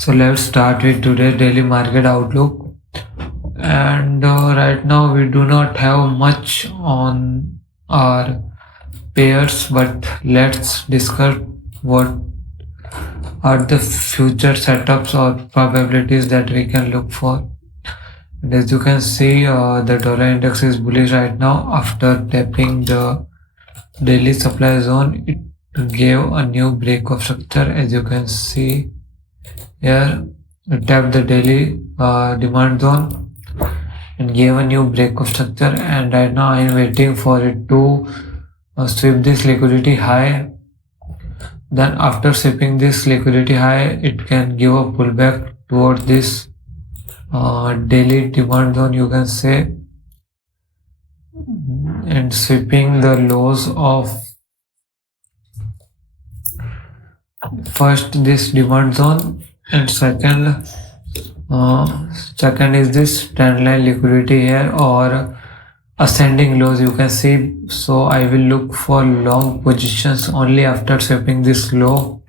So let's start with today's daily market outlook. And right now we do not have much on our pairs, but let's discuss what are the future setups or probabilities that we can look for. And as you can see, the dollar index is bullish right now. After tapping the daily supply zone, it gave a new break of structure. As you can see here, it tapped the daily demand zone and gave a new break of structure, and right now I am waiting for it to sweep this liquidity high. Then after sweeping this liquidity high, it can give a pullback toward this daily demand zone, you can say, and sweeping the lows of first this demand zone, and second is this trend line liquidity here, or ascending lows, you can see. So I will look for long positions only after sweeping this low,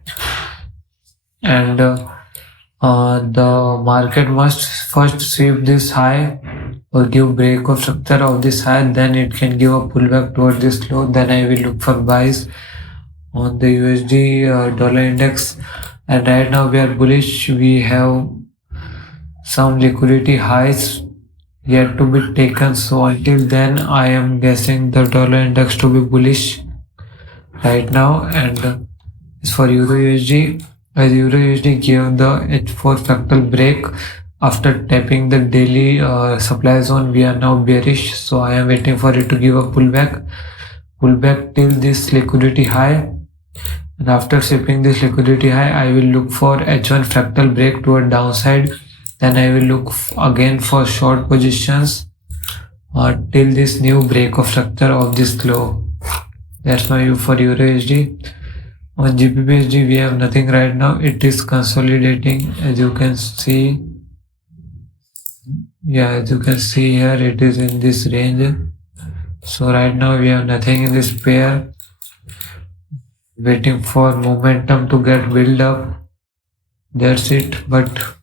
and the market must first sweep this high or give break of structure of this high, then it can give a pullback toward this low. Then I will look for buys on the USD dollar index, and right now we are bullish. We have some liquidity highs yet to be taken, so until then I am guessing the dollar index to be bullish right now. And as for Euro USD, as Euro USD gave the H4 fractal break after tapping the daily supply zone, we are now bearish, so I am waiting for it to give a pullback till this liquidity high, and after sweeping this liquidity high I will look for H1 fractal break toward downside. Then I will look again for short positions till this new break of structure of this low. That's my view for Euro USD. On GBP we have nothing right now. It is consolidating, as you can see. Yeah, as you can see here, it is in this range. So right now we have nothing in this pair. Waiting for momentum to get built up. That's it. But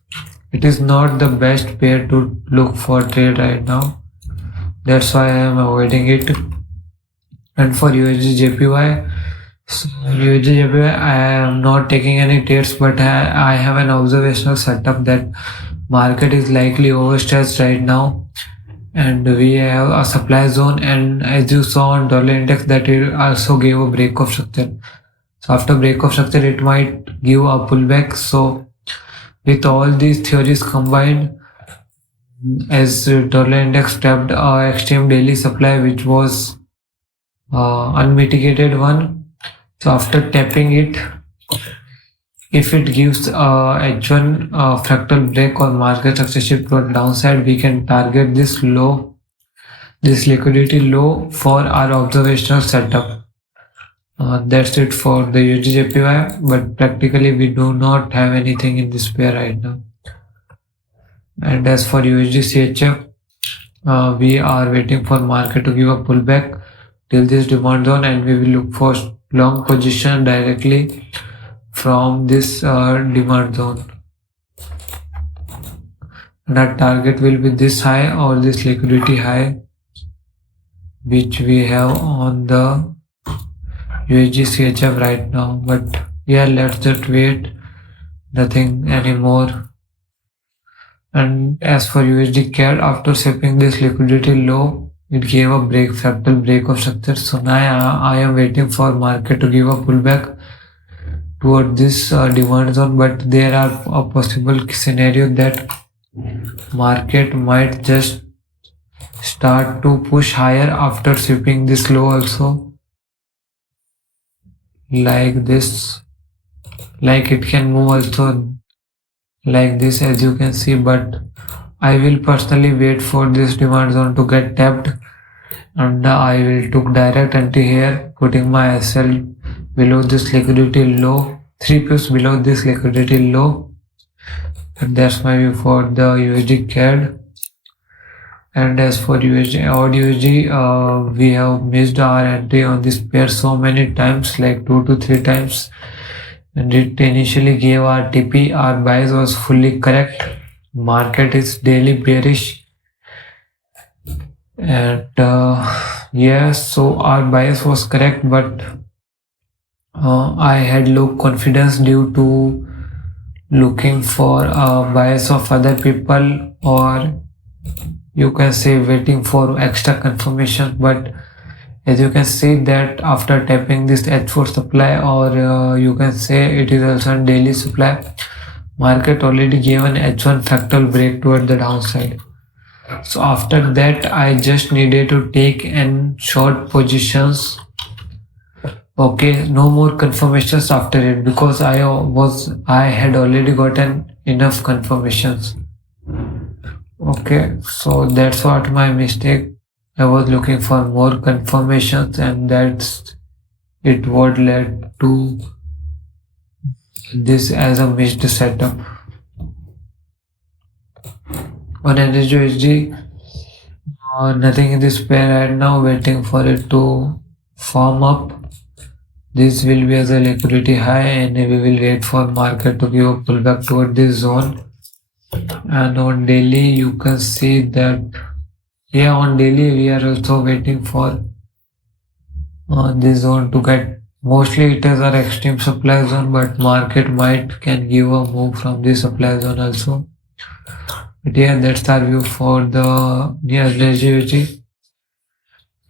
it is not the best pair to look for trade right now. That's why I am avoiding it. And for USD JPY, I am not taking any trades, but I have an observational setup that market is likely overstretched right now, and we have a supply zone, and as you saw on dollar index that it also gave a break of structure. So after break of structure it might give a pullback. So with all these theories combined, as dollar index tapped extreme daily supply, which was unmitigated one, so after tapping it, if it gives H1 fractal break or market structure shift toward downside, we can target this low, this liquidity low, for our observational setup. That's it for the USD JPY, but practically we do not have anything in this pair right now. And as for USD CHF, we are waiting for market to give a pullback till this demand zone, and we will look for long position directly from this demand zone. And our target will be this high or this liquidity high, which we have on the USD CHF right now. But yeah, let's just wait, nothing anymore. And as for USD CAD, after sweeping this liquidity low, it gave a fractal break of structure. So now I am waiting for market to give a pullback toward this demand zone, but there are a possible scenario that market might just start to push higher after sweeping this low also, like this, like it can move also like this, as you can see. But I will personally wait for this demand zone to get tapped, and I will took direct entry here, putting my SL below this liquidity low, 3 pips below this liquidity low. And that's my view for the USD CAD. And as for USD odd USD, we have missed our entry on this pair so many times, like 2 to 3 times, and it initially gave our TP. Our bias was fully correct. Market is daily bearish, and yes, so our bias was correct, but I had low confidence due to looking for a bias of other people, or you can say waiting for extra confirmation. But as you can see that after tapping this H4 supply, or you can say it is also a daily supply, market already gave an H1 fractal break toward the downside. So after that I just needed to take in short positions. Okay, no more confirmations after it, because I had already gotten enough confirmations. Okay, so that's what my mistake. I was looking for more confirmations, and that's it what led to this as a missed setup. On NSUSD, nothing in this pair right now, waiting for it to form up. This will be as a liquidity high, and we will wait for market to give a pullback toward this zone. And on daily you can see that, yeah, on daily we are also waiting for this zone to get, mostly it is our extreme supply zone, but market can give a move from this supply zone also. But yeah, that's our view for the NSUSD.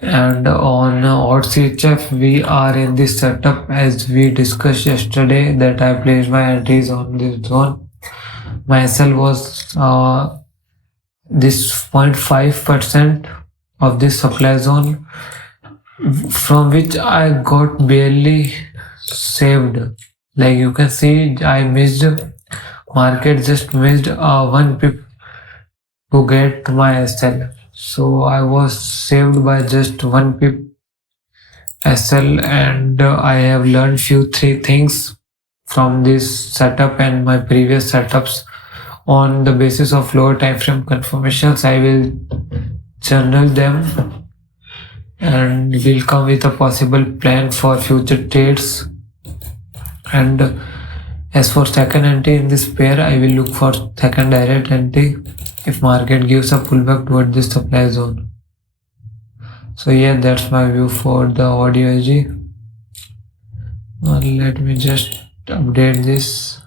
And on CHF, we are in this setup as we discussed yesterday, that I placed my entries on this zone. My SL was this 0.5% of this supply zone, from which I got barely saved. Like you can see, I missed, market just missed 1 pip to get my SL. So I was saved by just 1 pip SL, and I have learned three things from this setup and my previous setups. On the basis of lower time frame confirmations, I will journal them and will come with a possible plan for future trades. And as for second entry in this pair, I will look for second direct entry if market gives a pullback toward this supply zone. So yeah, that's my view for the AUD. Let me just update this.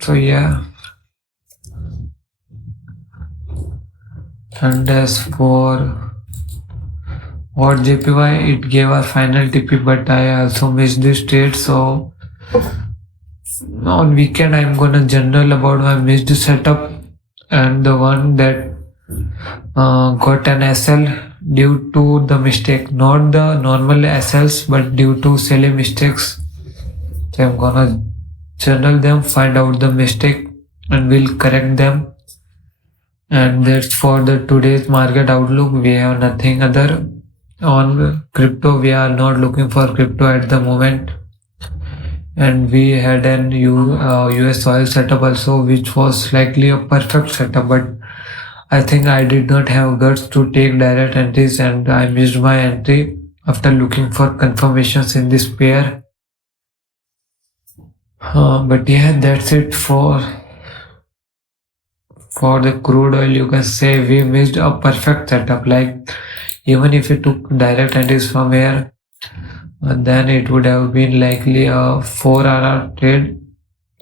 So yeah, and as for what JPY, it gave a final TP, but I also missed this trade. So on weekend I'm gonna journal about my missed setup and the one that got an SL due to the mistake, not the normal SLs, but due to silly mistakes. So I'm gonna journal them, find out the mistake, and we'll correct them. And that's for the today's market outlook. We have nothing other. On crypto, we are not looking for crypto at the moment, and we had an US oil setup also, which was likely a perfect setup, but I think I did not have guts to take direct entries, and I missed my entry after looking for confirmations in this pair. But yeah, that's it for the crude oil. You can say we missed a perfect setup. Like, even if we took direct entries from here, then it would have been likely a 4-hour trade.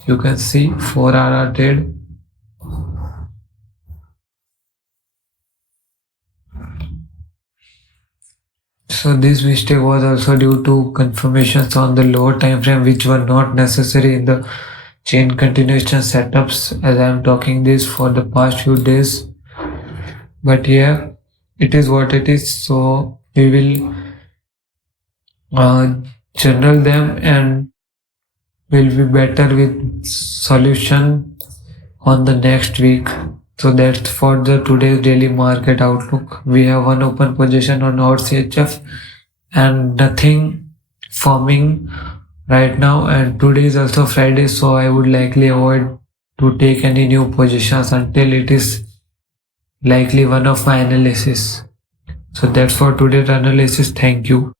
You can see 4-hour trade. So this mistake was also due to confirmations on the lower time frame, which were not necessary in the chain continuation setups, as I am talking this for the past few days. But yeah, it is what it is. So we will journal them, and will be better with solution on the next week. So that's for the today's daily market outlook. We have one open position on our CHF and nothing forming right now, and today is also Friday, so I would likely avoid to take any new positions until it is likely one of my analysis. So that's for today's analysis. Thank you.